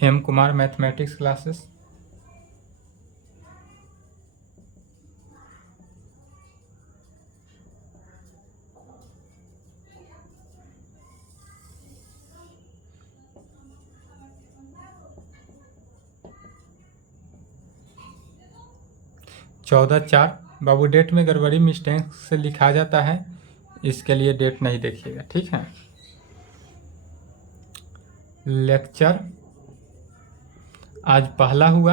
M Kumar mathematics classes. चौदह चार। बाबू date में गड़बड़ी मिस्टेक से लिखा जाता है, इसके लिए डेट नहीं देखिएगा, ठीक है। लेक्चर आज पहला हुआ,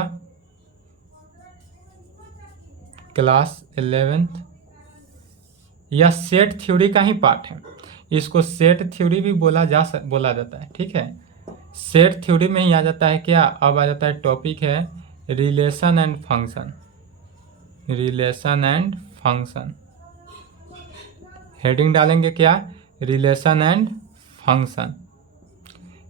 क्लास 11th। यह सेट थ्योरी का ही पार्ट है, इसको सेट थ्योरी भी बोला जाता है, ठीक है। सेट थ्योरी में ही आ जाता है क्या, अब आ जाता है टॉपिक है relation and function. Relation and function heading डालेंगे क्या, रिलेशन एंड फंक्शन।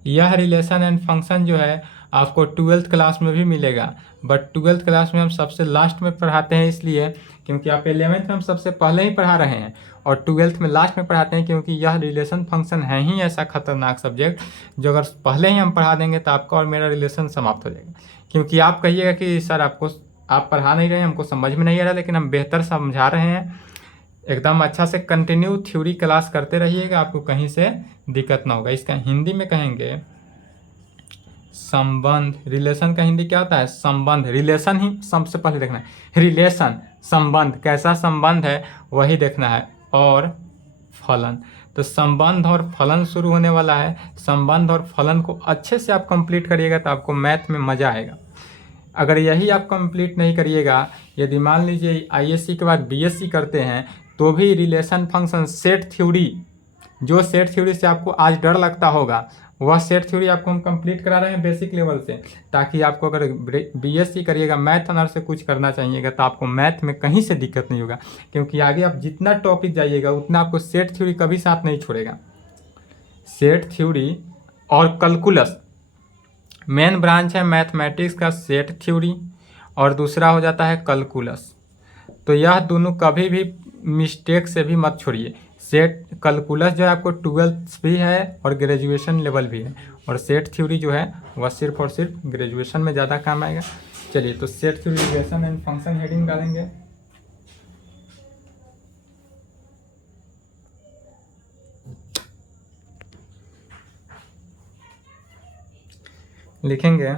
यह रिलेशन एंड फंक्शन जो है आपको 12th क्लास में भी मिलेगा, बट 12th क्लास में हम सबसे लास्ट में पढ़ाते हैं, इसलिए क्योंकि आप 11th में हम सबसे पहले ही पढ़ा रहे हैं और 12th में लास्ट में पढ़ाते हैं, क्योंकि यह रिलेशन फंक्शन है ही ऐसा खतरनाक सब्जेक्ट जो अगर पहले ही हम पढ़ा देंगे तो आपका और मेरा रिलेशन समाप्त हो जाएगा। क्योंकि आप कहिएगा कि सर आप पढ़ा नहीं रहे हैं, हमको समझ में नहीं आ रहा, लेकिन हम बेहतर समझा रहे हैं। एकदम अच्छा से कंटिन्यू थ्योरी क्लास करते रहिएगा, आपको कहीं से दिक्कत ना होगा। इसका हिंदी में कहेंगे संबंध। रिलेशन का हिंदी क्या होता है, संबंध। रिलेशन ही सबसे पहले देखना है, रिलेशन संबंध, कैसा संबंध है वही देखना है। और फलन, तो संबंध और फलन शुरू होने वाला है। संबंध और फलन को अच्छे से आप कंप्लीट करिएगा तो आपको मैथ में मजा आएगा। अगर यही आप कंप्लीट नहीं करिएगा, यदि मान लीजिए आईएससी के बाद बीएससी करते हैं तो भी रिलेशन फंक्शन सेट थ्योरी, जो सेट थ्योरी से आपको आज डर लगता होगा वह सेट थ्योरी आपको हम कंप्लीट करा रहे हैं बेसिक लेवल से, ताकि आपको अगर बीएससी करिएगा मैथ ऑनर से कुछ करना चाहिएगा तो आपको मैथ में कहीं से दिक्कत नहीं होगा, क्योंकि आगे आप जितना टॉपिक जाइएगा उतना आपको सेट थ्योरी कभी साथ नहीं छोड़ेगा। सेट थ्योरी और कैलकुलस मेन ब्रांच है मैथमेटिक्स का, सेट थ्योरी, और दूसरा हो जाता है कैलकुलस। तो यह दोनों कभी भी मिस्टेक से भी मत छोड़िए। सेट कैलकुलस जो है आपको 12th भी है और ग्रेजुएशन लेवल भी है, और सेट थ्योरी जो है वह सिर्फ और सिर्फ ग्रेजुएशन में ज़्यादा काम आएगा। चलिए, तो set theory relation and function heading डालेंगे। लिखेंगे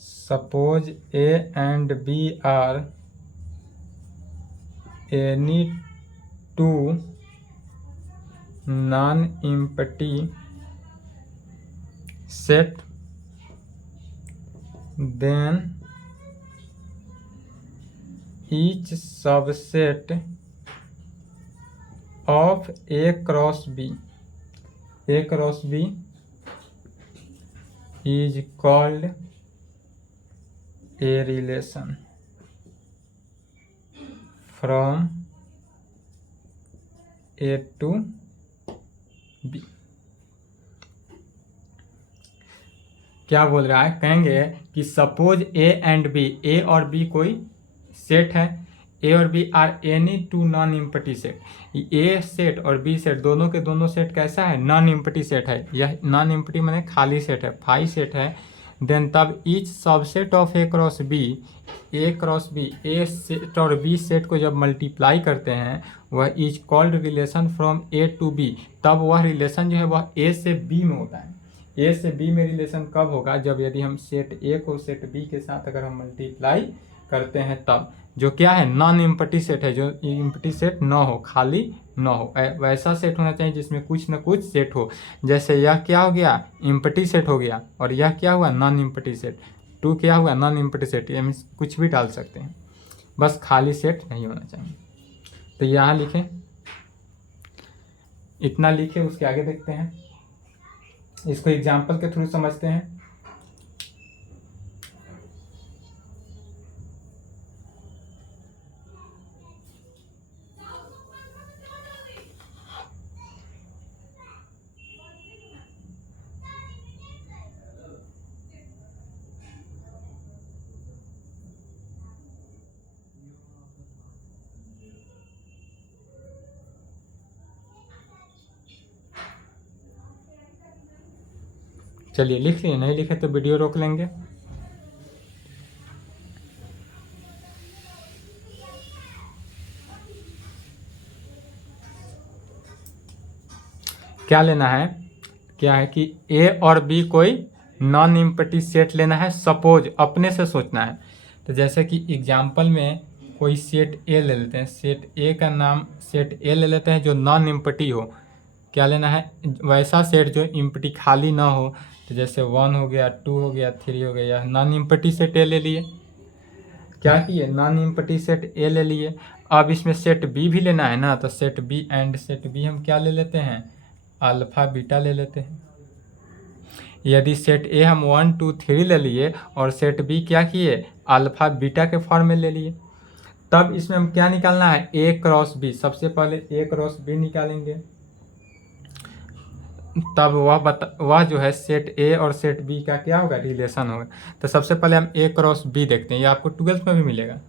suppose A and B are any two non empty set, then each subset of A cross B is called a relation from A to B। क्या बोल रहा है, कहेंगे कि suppose A and B, A और B कोई set है, A और B are any two non empty set. A set और बी सेट दोनों के दोनों सेट कैसा है, नॉन एम्प्टी सेट है। यह नॉन एम्प्टी माने खाली सेट है, फाई सेट है। देन तब each subset of A cross B, A set और बी सेट को जब मल्टीप्लाई करते हैं वह is called relation from A to B. तब वह रिलेशन जो है वह ए से बी में होता है। ए से बी में रिलेशन कब होगा, जब यदि हम सेट ए को सेट बी के साथ अगर हम मल्टीप्लाई करते हैं तब, जो क्या है नॉन एम्प्टी सेट है, जो एम्प्टी सेट न हो, खाली न हो, वैसा सेट होना चाहिए जिसमें कुछ न कुछ सेट हो। जैसे यह क्या हो गया, एम्प्टी सेट हो गया, और यह क्या हुआ, नॉन एम्प्टी सेट। टू क्या हुआ, नॉन एम्प्टी सेट, ये हम कुछ भी डाल सकते हैं, बस खाली सेट नहीं होना चाहिए। तो यहाँ लिखें, इतना लिखे, उसके आगे देखते हैं, इसको एग्जाम्पल के थ्रू समझते हैं। चलिए लिख लिए, नहीं लिखे तो वीडियो रोक लेंगे। क्या लेना है, क्या है कि ए और बी कोई नॉन एम्प्टी सेट लेना है। सपोज अपने से सोचना है, तो जैसे कि एग्जाम्पल में कोई सेट ए ले लेते हैं, सेट ए का नाम सेट ए ले लेते हैं जो नॉन एम्प्टी हो। क्या लेना है, वैसा सेट जो एम्प्टी खाली ना हो, तो जैसे 1 हो गया, 2 हो गया, 3 हो गया, नॉन एम्प्टी सेट ए ले लिए। क्या किए, नॉन एम्प्टी सेट ए ले लिए। अब इसमें सेट बी भी लेना है ना, तो set B and set B हम क्या ले लेते हैं, अल्फा बीटा ले लेते हैं। यदि सेट ए हम 1 2 3 ले लिए और सेट बी क्या किए, अल्फा बीटा के फॉर्म में ले लिए, तब इसमें हम क्या निकालना है, ए क्रॉस बी। सबसे पहले ए क्रॉस बी निकालेंगे, तब वह जो है सेट ए और सेट बी का क्या होगा, रिलेशन होगा। तो सबसे पहले हम ए क्रॉस बी देखते हैं, ये आपको 12th में भी मिलेगा,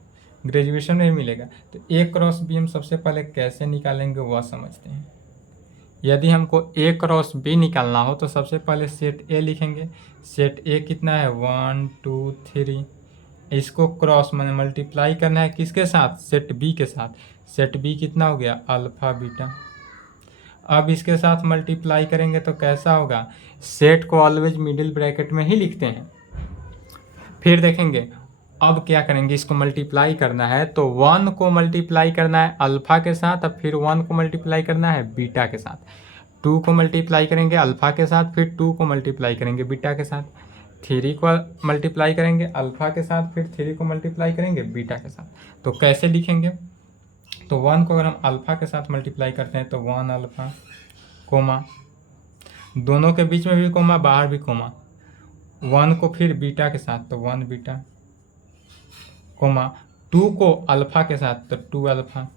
ग्रेजुएशन में भी मिलेगा। तो ए क्रॉस बी हम सबसे पहले कैसे निकालेंगे वह समझते हैं। यदि हमको ए क्रॉस बी निकालना हो तो सबसे पहले सेट ए लिखेंगे। सेट ए कितना है, 1 2 3। इसको क्रॉस मैंने मल्टीप्लाई करना है किसके साथ, सेट बी के साथ। सेट बी कितना हो गया, अल्फा बीटा। अब इसके साथ मल्टीप्लाई करेंगे तो कैसा होगा, सेट को ऑलवेज मिडिल ब्रैकेट में ही लिखते हैं। फिर देखेंगे अब क्या करेंगे, इसको मल्टीप्लाई करना है तो 1 को मल्टीप्लाई करना है अल्फा के साथ, अब फिर 1 को मल्टीप्लाई करना है बीटा के साथ। 2 को मल्टीप्लाई करेंगे अल्फा के साथ, फिर 2 को मल्टीप्लाई करेंगे बीटा के साथ। 3 को मल्टीप्लाई करेंगे अल्फा के साथ, फिर 3 को मल्टीप्लाई करेंगे बीटा के साथ। तो कैसे लिखेंगे, तो 1 को अगर हम अल्फा के साथ मल्टीप्लाई करते हैं तो 1 अल्फा कोमा, दोनों के बीच में भी कोमा, बाहर भी कोमा। 1 को फिर बीटा के साथ तो 1 बीटा कोमा, 2 को अल्फा के साथ तो 2 अल्फा,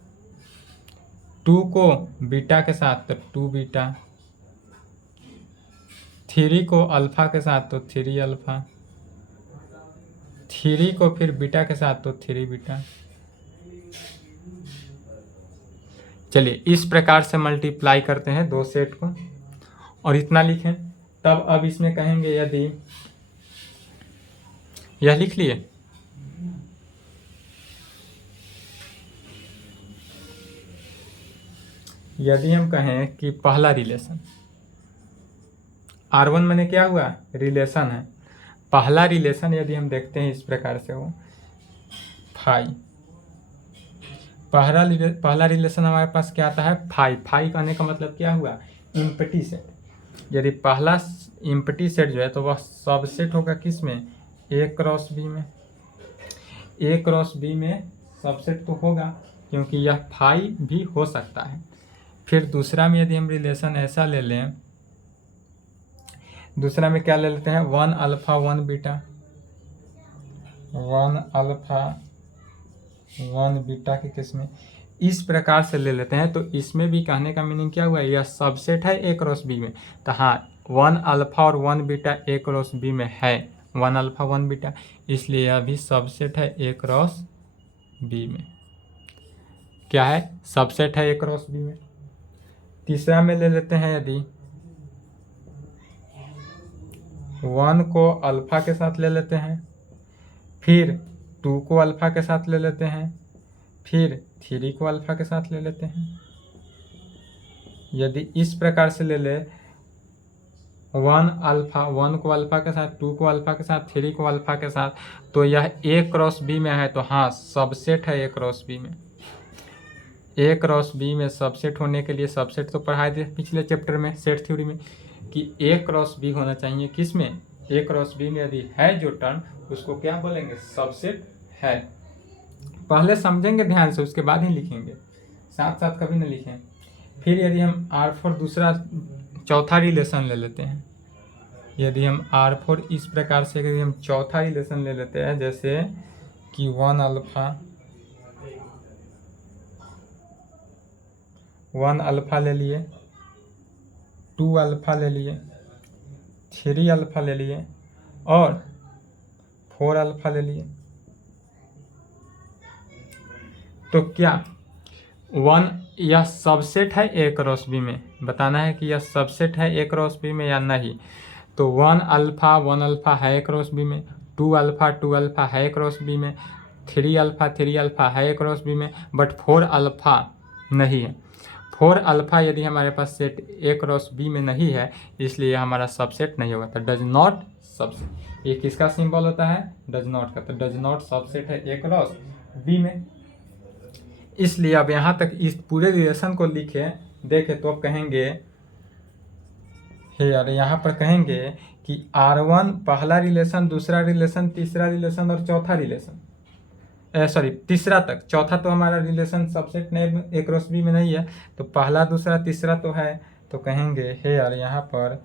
2 को बीटा के साथ तो 2 बीटा, 3 को अल्फा के साथ तो 3 अल्फा, 3 को फिर बीटा के साथ तो 3 बीटा। चलिए इस प्रकार से मल्टीप्लाई करते हैं दो सेट को और इतना लिखें। तब अब इसमें कहेंगे, यदि यह लिख लिए, यदि हम कहें कि पहला रिलेशन R1 मैंने क्या हुआ, रिलेशन है। पहला रिलेशन यदि हम देखते हैं इस प्रकार से हो, फाई। पहला रिलेशन हमारे पास क्या आता है, फाई। फाई कहने का मतलब क्या हुआ, एम्प्टी सेट। यदि पहला एम्प्टी सेट जो है तो वह सबसेट होगा किस में, ए क्रॉस बी में। ए क्रॉस बी में सबसेट तो होगा क्योंकि यह फाई भी हो सकता है। फिर दूसरा में यदि हम रिलेशन ऐसा ले लें, दूसरा में क्या ले लेते हैं, 1 अल्फा 1 बीटा, 1 अल्फा 1 बीटा के केस में इस प्रकार से ले लेते हैं। तो इसमें भी कहने का मीनिंग क्या हुआ, यह सबसेट है ए क्रॉस बी में। तो हाँ, 1 अल्फा और 1 बीटा ए क्रॉस बी में है, 1 अल्फा 1 बीटा, इसलिए यह भी सबसेट है ए क्रॉस बी में। क्या है, सबसेट है ए क्रॉस बी में। तीसरा में ले लेते हैं, यदि 1 को अल्फा के साथ ले लेते हैं, फिर 2 को अल्फा के साथ ले लेते हैं, फिर 3 को अल्फा के साथ ले लेते हैं। यदि इस प्रकार से ले ले, 1 अल्फा 1 को अल्फा के साथ, 2 को अल्फा के साथ, 3 को अल्फा के साथ, तो यह ए क्रॉस बी में है। तो हाँ, सबसेट है ए क्रॉस बी में। ए क्रॉस बी में सबसेट होने के लिए, सबसेट तो पढ़ाए थे पिछले चैप्टर में सेट थ्योरी में कि ए क्रॉस बी होना चाहिए किस में, ए क्रॉस बी में यदि है जो टर्म उसको क्या बोलेंगे, सबसेट है। पहले समझेंगे ध्यान से, उसके बाद ही लिखेंगे, साथ साथ कभी न लिखें। फिर यदि हम R4 दूसरा चौथा रिलेशन ले लेते हैं, यदि हम R4 इस प्रकार से यदि हम चौथा रिलेशन ले लेते हैं, जैसे कि 1 अल्फा ले लिए, 2 अल्फा ले लिए, 3 अल्फा ले लिए और 4 अल्फा ले लिए। तो क्या 1 यह सबसेट है ए क्रॉस बी में, बताना है कि यह सबसेट है ए क्रॉस बी में या नहीं। तो 1 अल्फ़ा है क्रॉस बी में, 2 अल्फ़ा है क्रॉस बी में, 3 अल्फ़ा है क्रॉस बी में, बट 4 अल्फ़ा नहीं है। 4 अल्फ़ा यदि हमारे पास सेट ए क्रॉस बी में नहीं है, इसलिए हमारा सबसेट नहीं होगा। तो डज नॉट सबसेट, ये किसका सिंबल होता है? डज नॉट का। तो डज नॉट सबसेट है ए क्रॉस बी में। इसलिए अब यहाँ तक इस पूरे रिलेशन को लिखे देखें तो अब कहेंगे हेयर, यहाँ पर कहेंगे कि R1 पहला रिलेशन, दूसरा रिलेशन, तीसरा रिलेशन और चौथा रिलेशन, सॉरी तीसरा तक, चौथा तो हमारा रिलेशन सबसेट नहीं ए क्रॉस बी में नहीं है, तो पहला दूसरा तीसरा तो है। तो कहेंगे हेयर यहाँ पर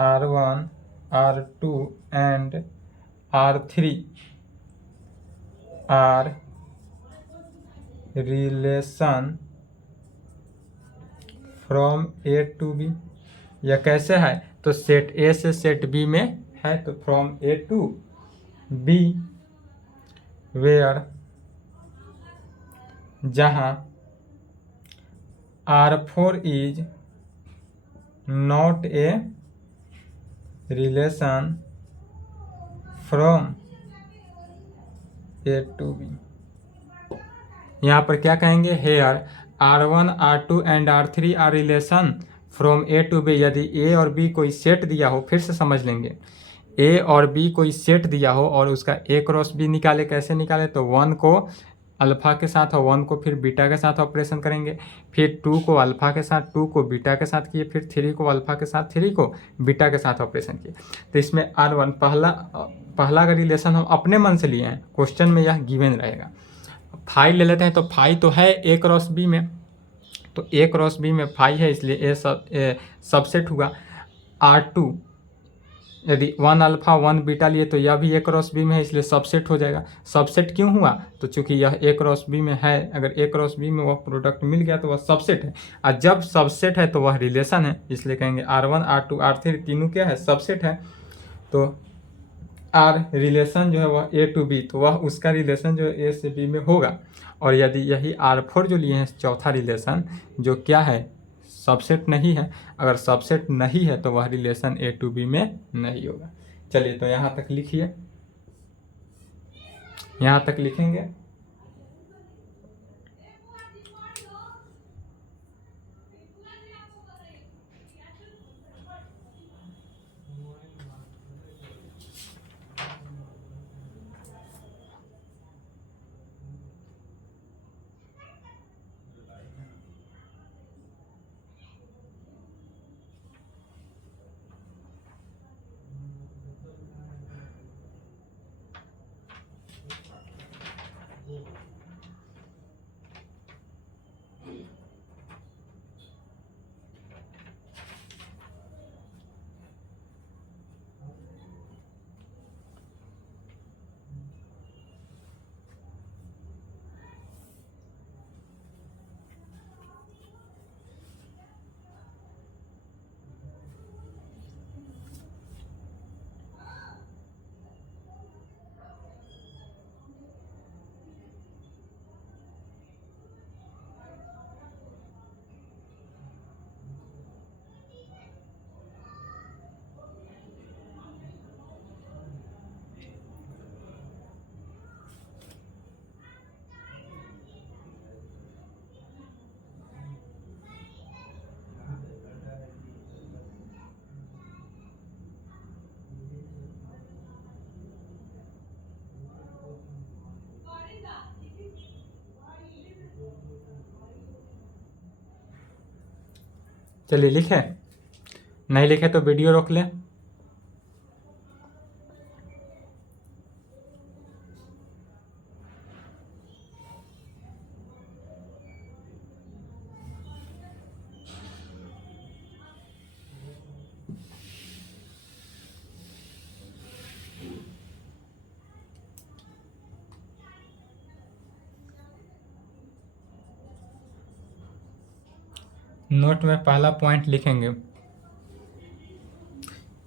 R1 R2 and R3 are relation from A to B. यह कैसे है? तो सेट ए से सेट बी में है, तो from A to B, where जहाँ R4 is not a relation from A to B. यहाँ पर क्या कहेंगे? Here R1 R2 and R3 are relation from A to B. यदि ए और बी कोई सेट दिया हो, फिर से समझ लेंगे, ए और बी कोई सेट दिया हो और उसका ए क्रॉस बी निकाले, कैसे निकाले? तो 1 को अल्फ़ा के साथ और 1 को फिर बीटा के साथ ऑपरेशन करेंगे, फिर 2 को अल्फ़ा के साथ, 2 को बीटा के साथ किए, फिर 3 को अल्फ़ा के साथ, 3 को बीटा के साथ ऑपरेशन किए। तो इसमें R1 पहला का रिलेशन हम अपने मन से लिए हैं, क्वेश्चन में यह गिवन रहेगा। फाई ले लेते हैं, तो फाई तो है ए क्रॉस बी में, तो ए क्रॉस बी में फाई है, इसलिए ए सबसेट हुआ। R2 यदि 1 अल्फ़ा 1 बीटा लिए तो यह भी ए क्रॉस बी में है, इसलिए सबसेट हो जाएगा। सबसेट क्यों हुआ? तो चूंकि यह ए क्रॉस बी में है, अगर ए क्रॉस बी में वह प्रोडक्ट मिल गया तो वह सबसेट है, और जब सबसेट है तो वह रिलेशन है, इसलिए कहेंगे R1 R2 R3 तीनों क्या है? सबसेट है। तो आर रिलेशन जो है वह ए टू बी, तो वह उसका रिलेशन जो ए से बी में होगा। और यदि यही R4 जो लिए हैं चौथा रिलेशन, जो क्या है? सबसेट नहीं है। अगर सबसेट नहीं है तो वह रिलेशन ए टू बी में नहीं होगा। चलिए, तो यहाँ तक लिखिए, यहाँ तक लिखेंगे। चलिए लिखे, नहीं लिखे तो वीडियो रोक लें। नोट में पहला पॉइंट लिखेंगे,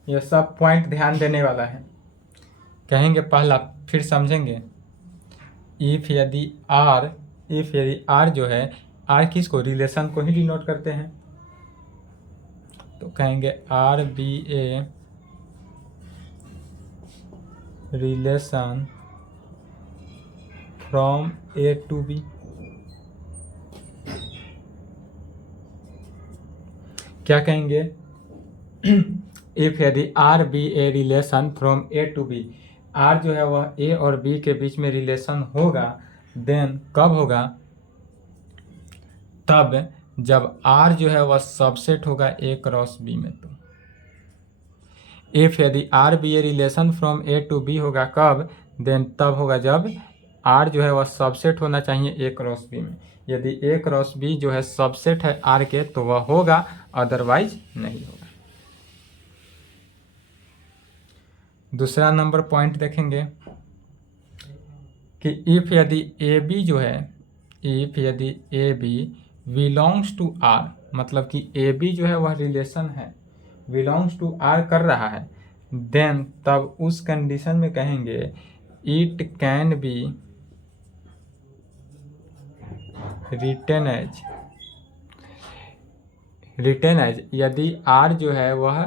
यह सब पॉइंट ध्यान देने वाला है। कहेंगे पहला, फिर समझेंगे। इफ यदि आर जो है, आर किसको? रिलेशन को ही डिनोट करते हैं। तो कहेंगे R be A relation from A to B. क्या कहेंगे? इफ यदि R be A relation from A to B, R जो है वह ए और बी के बीच में रिलेशन होगा, देन कब होगा? तब जब आर जो है वह सबसेट होगा ए क्रॉस बी में। तो इफ यदि R be A relation from A to B होगा कब? देन तब होगा जब आर जो है वह सबसेट होना चाहिए ए क्रॉस बी में। यदि ए क्रॉस बी जो है सबसेट है आर के तो वह होगा, अदरवाइज नहीं होगा। दूसरा नंबर पॉइंट देखेंगे कि इफ यदि ए बी जो है, इफ यदि a b belongs to R, मतलब कि ए बी जो है वह रिलेशन है, बिलोंग्स टू आर कर रहा है, देन तब उस कंडीशन में कहेंगे it can be written as यदि आर जो है वह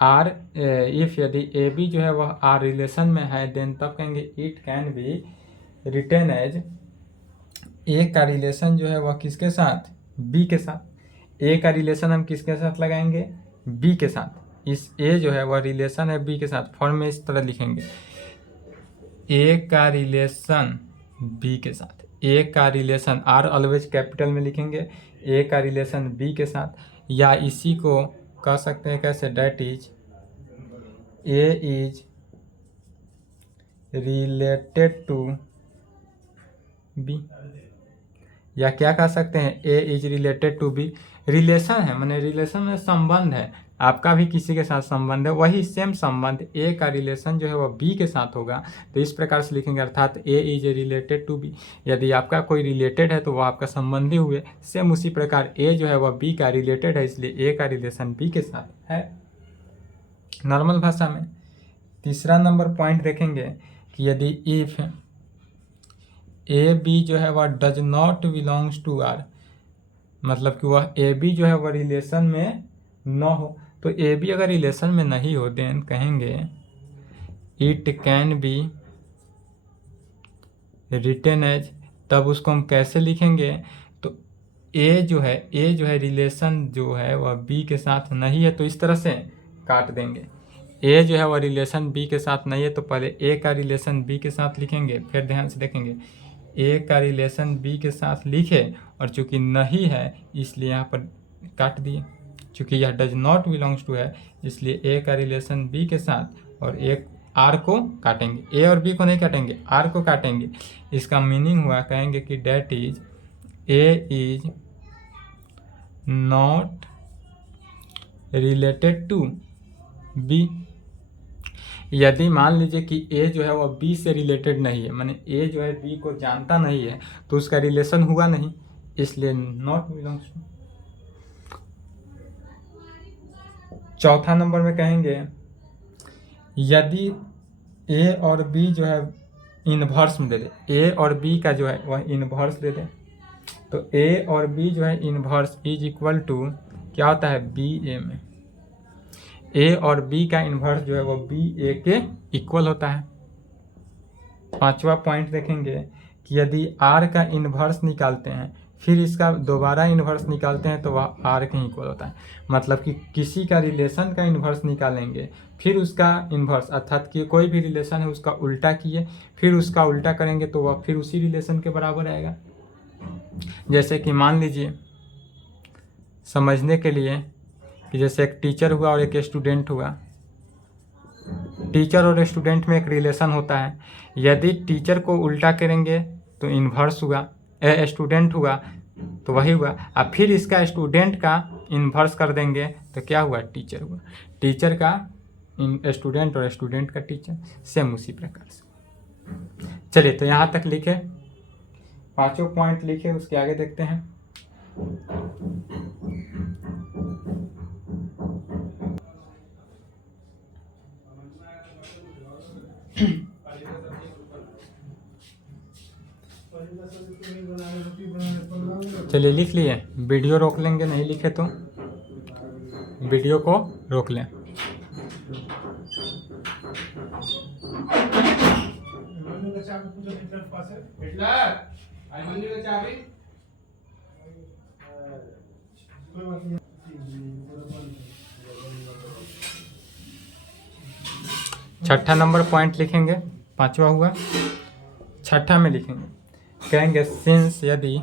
आर, इफ यदि ए बी जो है वह आर रिलेशन में है, देन तब कहेंगे it can be written as. A का रिलेशन जो है वह किसके साथ? बी के साथ। ए का रिलेशन हम किसके साथ लगाएंगे? बी के साथ। इस ए जो है वह रिलेशन है बी के साथ। फॉर्म में इस तरह लिखेंगे, ए का रिलेशन बी के साथ। ए का रिलेशन, आर ऑलवेज कैपिटल में लिखेंगे, ए का रिलेशन बी के साथ, या इसी को कह सकते हैं कैसे? That is A is related to B, या क्या कह सकते हैं? A is related to B. Relation है, माने रिलेशन में संबंध है, आपका भी किसी के साथ संबंध है, वही सेम संबंध ए का रिलेशन जो है वह बी के साथ होगा, तो इस प्रकार से लिखेंगे, अर्थात ए इज रिलेटेड टू बी। यदि आपका कोई रिलेटेड है तो वह आपका संबंधी हुए, सेम उसी प्रकार ए जो है वह बी का रिलेटेड है, इसलिए ए का रिलेशन बी के साथ है, नॉर्मल भाषा में। तीसरा नंबर पॉइंट देखेंगे कि यदि इफ ए बी जो है वह does not belongs to R, मतलब कि वह ए बी जो है वह रिलेशन में न हो, तो ए बी अगर रिलेशन में नहीं हो, देन कहेंगे it can be written as. तब उसको हम कैसे लिखेंगे? तो ए जो है रिलेशन जो है वह बी के साथ नहीं है, तो इस तरह से काट देंगे। ए जो है वह रिलेशन बी के साथ नहीं है, तो पहले ए का रिलेशन बी के साथ लिखेंगे, फिर ध्यान से देखेंगे ए का रिलेशन बी के साथ लिखे, और चूंकि नहीं है इसलिए यहाँ पर काट दिए, चूंकि यह डज नॉट बिलोंग्स टू है इसलिए ए का रिलेशन बी के साथ, और एक आर को काटेंगे, ए और बी को नहीं काटेंगे, आर को काटेंगे। इसका मीनिंग हुआ, कहेंगे कि that is A is not related to B. यदि मान लीजिए कि ए जो है वह बी से रिलेटेड नहीं है, माने ए जो है बी को जानता नहीं है, तो उसका रिलेशन हुआ नहीं, इसलिए नॉट बिलोंग्स टू। चौथा नंबर में कहेंगे यदि ए और बी जो है इनवर्स में दे दे, ए और बी का जो है वह इनवर्स दे दे, तो ए और बी जो है इनवर्स इज इक्वल टू क्या होता है? बी ए में ए और बी का इन्वर्स जो है वो बी ए के इक्वल होता है। पांचवा पॉइंट देखेंगे कि यदि आर का इन्वर्स निकालते हैं फिर इसका दोबारा इन्वर्स निकालते हैं तो वह आर के इक्वल होता है, मतलब कि किसी का रिलेशन का इन्वर्स निकालेंगे फिर उसका इन्वर्स, अर्थात कि कोई भी रिलेशन है उसका उल्टा किए फिर उसका उल्टा करेंगे तो वह फिर उसी रिलेशन के बराबर आएगा। जैसे कि मान लीजिए समझने के लिए कि जैसे एक टीचर हुआ और एक स्टूडेंट हुआ, टीचर और स्टूडेंट में एक रिलेशन होता है, यदि टीचर को उल्टा करेंगे तो इन्वर्स हुआ, स्टूडेंट हुआ तो वही हुआ, और फिर इसका स्टूडेंट का इन्वर्स कर देंगे तो क्या हुआ? टीचर हुआ। टीचर का स्टूडेंट और स्टूडेंट का टीचर, सेम उसी प्रकार से। चलिए तो यहाँ तक लिखे, पांचों पॉइंट लिखे, उसके आगे देखते हैं। चलिए लिख लिए, वीडियो रोक लेंगे, नहीं लिखे तो वीडियो को रोक लें। छठा नंबर पॉइंट लिखेंगे, पांचवा हुआ। छठा में लिखेंगे, कहेंगे सिंस यदि,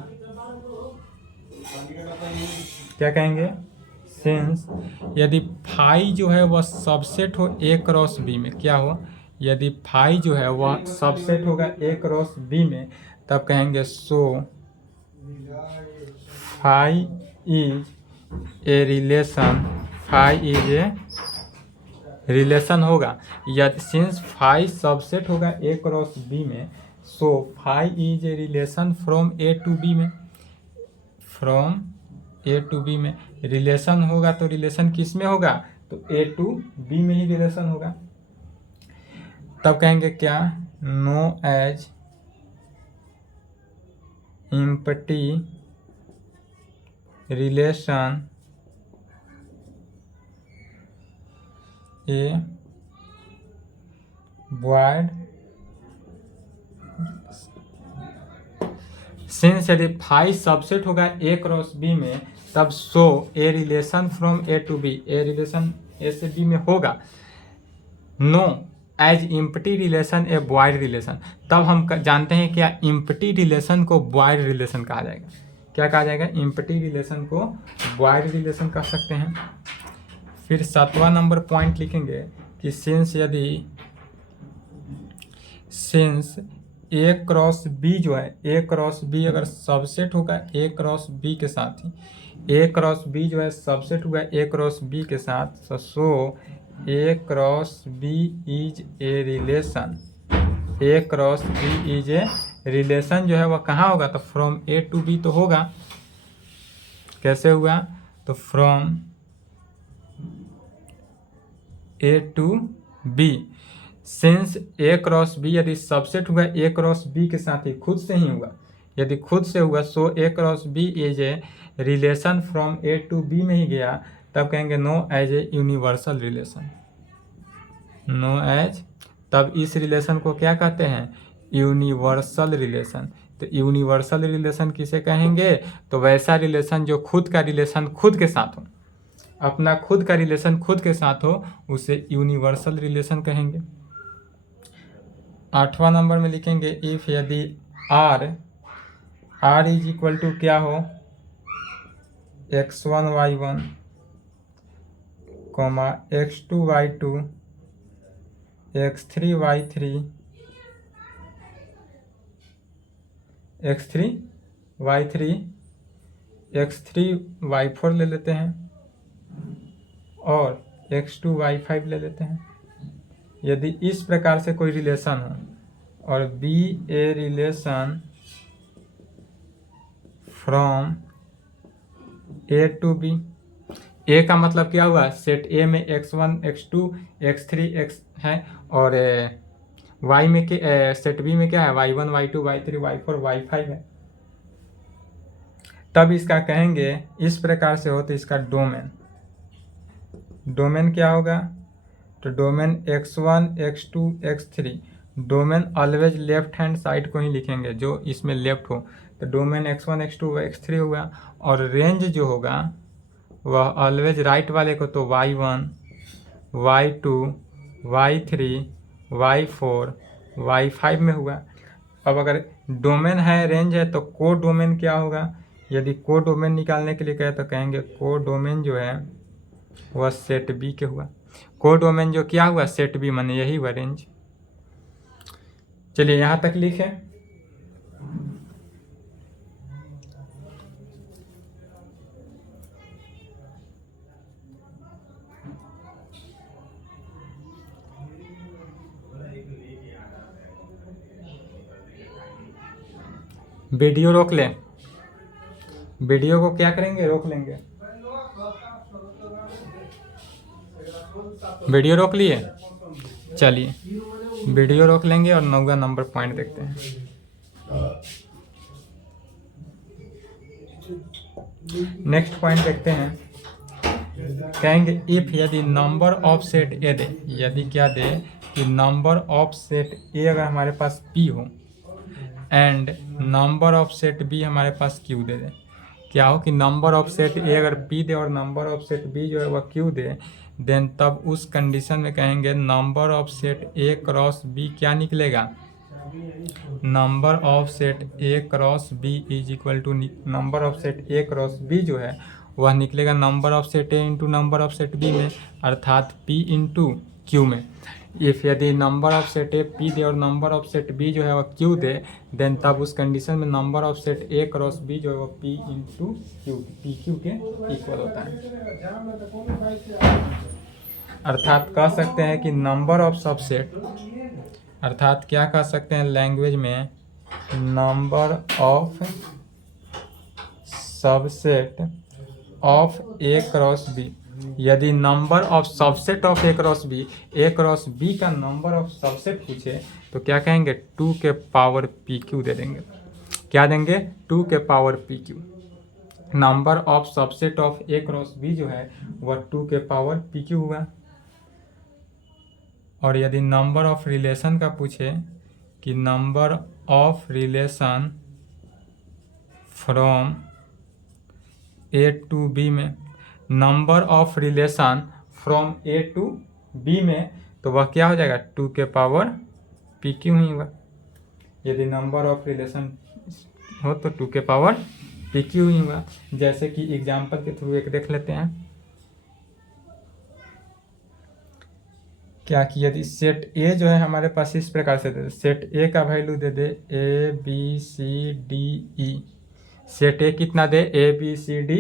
क्या कहेंगे, सिंस यदि फाई जो है वह सबसेट हो ए क्रॉस बी में, क्या हो, यदि फाई जो है वह सबसेट होगा ए क्रॉस बी में, तब कहेंगे so phi is a relation, phi is a relation होगा। यदि सिंस फाई सबसेट होगा ए क्रॉस बी में, so phi is a relation from A to B में, फ्रॉम ए टू बी में relation होगा। तो रिलेशन किस में होगा, तो ए टू बी में ही रिलेशन होगा। तब कहेंगे क्या, known as empty relation a void since यदि फाई सबसेट होगा ए क्रॉस बी में, तब so A relation from A to B, A relation A से बी में होगा। Known as empty relation a void relation, तब हम जानते हैं क्या, इम्पटी रिलेशन को वॉइड रिलेशन कहा जाएगा। क्या कहा जाएगा, इम्पटी रिलेशन को वॉइड रिलेशन कह सकते हैं। फिर सातवां नंबर पॉइंट लिखेंगे कि सिंस यदि, सिंस ए क्रॉस बी जो है, ए क्रॉस बी अगर सबसेट होगा ए क्रॉस बी के साथ ही, ए क्रॉस बी जो है सबसेट हुआ ए क्रॉस बी के साथ, so A cross B is a relation, A cross B is a relation जो है वह कहाँ होगा, तो फ्रॉम ए टू बी तो होगा। कैसे हुआ, तो from A to B. Since A cross B यदि सबसेट हुआ ए क्रॉस बी के साथ ही, खुद से ही हुआ, यदि खुद से हुआ, so A cross B is a relation from A to B में ही गया, तब कहेंगे known as a universal relation, known as, तब इस रिलेशन को क्या कहते हैं, यूनिवर्सल रिलेशन। तो यूनिवर्सल रिलेशन किसे कहेंगे, तो वैसा रिलेशन जो खुद का रिलेशन खुद के साथ हो, अपना खुद का रिलेशन खुद के साथ हो, उसे यूनिवर्सल रिलेशन कहेंगे। आठवां नंबर में लिखेंगे इफ यदि आर इज इक्वल टू क्या हो, x1 y1 comma x2 y2 x3 y3 x3 y3 x3 y4 ले लेते हैं और x2 y5 ले लेते हैं। यदि इस प्रकार से कोई रिलेशन हो और be A relation from A to B, A का मतलब क्या हुआ, सेट ए में x1 x2 x3 x है, और y में के सेट बी में क्या है, y1 y2 y3 y4 y5 है। तब इसका कहेंगे इस प्रकार से हो, तो इसका डोमेन, डोमेन क्या होगा, तो domain x1 x2 x3, domain always left hand side को ही लिखेंगे जो इसमें लेफ्ट हो, तो डोमेन x1 x2 x3 होगा, और रेंज जो होगा वह ऑलवेज राइट वाले को, तो y1 y2 y3 y4 y5 में हुआ। अब अगर डोमेन है, रेंज है, तो को डोमेन क्या होगा, यदि को डोमेन निकालने के लिए कहे तो कहेंगे को डोमेन जो है वह सेट बी के हुआ। को डोमेन जो क्या हुआ, सेट बी, माने यही हुआ रेंज। चलिए यहाँ तक लिखें। वीडियो रोक लें, वीडियो को क्या करेंगे, रोक लेंगे। वीडियो रोक लिए, चलिए वीडियो रोक लेंगे और 9वां नंबर पॉइंट देखते हैं। नेक्स्ट पॉइंट देखते हैं कहेंगे इफ यदि नंबर ऑफ सेट ए दे, यदि क्या दे कि नंबर ऑफ सेट ए अगर हमारे पास पी हो and number of set B हमारे पास क्यू दे दे, क्या हो कि नंबर ऑफ सेट ए अगर पी दे और नंबर ऑफ सेट बी जो है वह क्यू दे, देन तब उस कंडीशन में कहेंगे number of set A cross B क्या निकलेगा, number of set A cross B is equal to number of set A cross B जो है वह निकलेगा number of set A into number of set B में, अर्थात पी इंटू क्यू में। If यदि number of set A P दे और नंबर ऑफ सेट बी जो है वह क्यू दे, देन तब उस कंडीशन में number of set A cross B जो है वह P into Q P Q के इक्वल होता है। अर्थात कह सकते हैं कि नंबर ऑफ सबसेट, अर्थात क्या कह सकते हैं लैंग्वेज में, number of subset of A cross B, यदि number of subset of A cross B का नंबर ऑफ सबसेट पूछे तो क्या कहेंगे 2 के पावर पी क्यू दे देंगे। क्या देंगे 2 के power P Q. Number of subset of A cross B जो है वह 2 के पावर पी क्यू हुआ। और यदि नंबर ऑफ रिलेशन का पूछे कि number of relation from A to B में, number of relation from A to B में, तो वह क्या हो जाएगा 2 के पावर पी क्यू ही हुआ। यदि नंबर ऑफ रिलेशन हो तो 2 के पावर पी क्यू ही हुआ। जैसे कि एग्जाम्पल के थ्रू एक देख लेते हैं, क्या कि यदि सेट ए जो है हमारे पास इस प्रकार से दे दे, सेट ए का वैल्यू दे दे A B C D E, set A कितना दे ए बी सी डी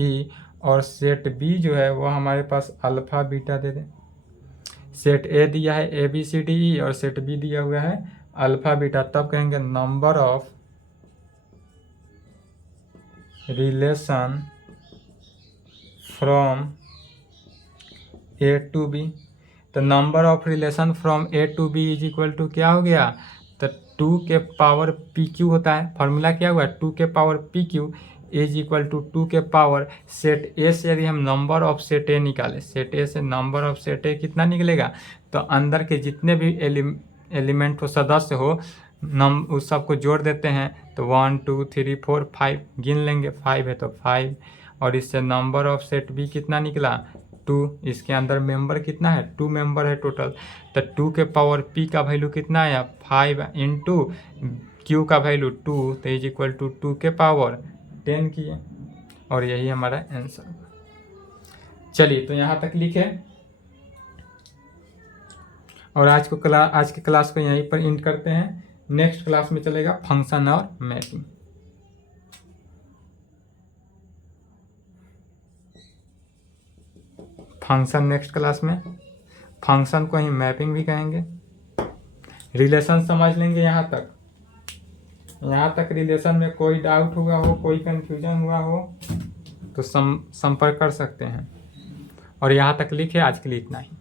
ई, और सेट बी जो है वो हमारे पास अल्फा बीटा दे दे। सेट ए दिया है ए बी सी डी ई और सेट बी दिया हुआ है अल्फा बीटा, तब कहेंगे number of relation from A to B. तो number of relation from A to B is equal to क्या हो गया, तो 2 के पावर पी क्यू होता है। फॉर्मूला क्या हुआ 2 के power P Q is equal to 2 के पावर सेट ए से यदि हम नंबर ऑफ सेट ए निकालें, सेट ए से नंबर ऑफ सेट ए कितना निकलेगा, तो अंदर के जितने भी एलिमेंट हो सदस्य हो उस सबको जोड़ देते हैं तो 1 2 3 4 5 गिन लेंगे, 5 है तो 5, और इससे नंबर ऑफ सेट बी कितना निकला 2, इसके अंदर मेंबर कितना है 2 मेंबर है टोटल, तो 2 के पावर पी का वैल्यू कितना है 5 इंटू क्यू का वैल्यू 2, तो इज इक्वल टू 2 के पावर 10 किए, और यही हमारा आंसर। चलिए तो यहाँ तक लिखे, और आज के क्लास को यहीं पर एंड करते हैं। नेक्स्ट क्लास में चलेगा फंक्शन और मैपिंग। फंक्शन नेक्स्ट क्लास में, फंक्शन को ही मैपिंग भी कहेंगे। रिलेशन समझ लेंगे यहाँ तक रिलेशन में कोई डाउट हुआ हो, कोई कंफ्यूजन हुआ हो तो संपर्क कर सकते हैं। और यहाँ तक लिखे, आज के लिए इतना ही।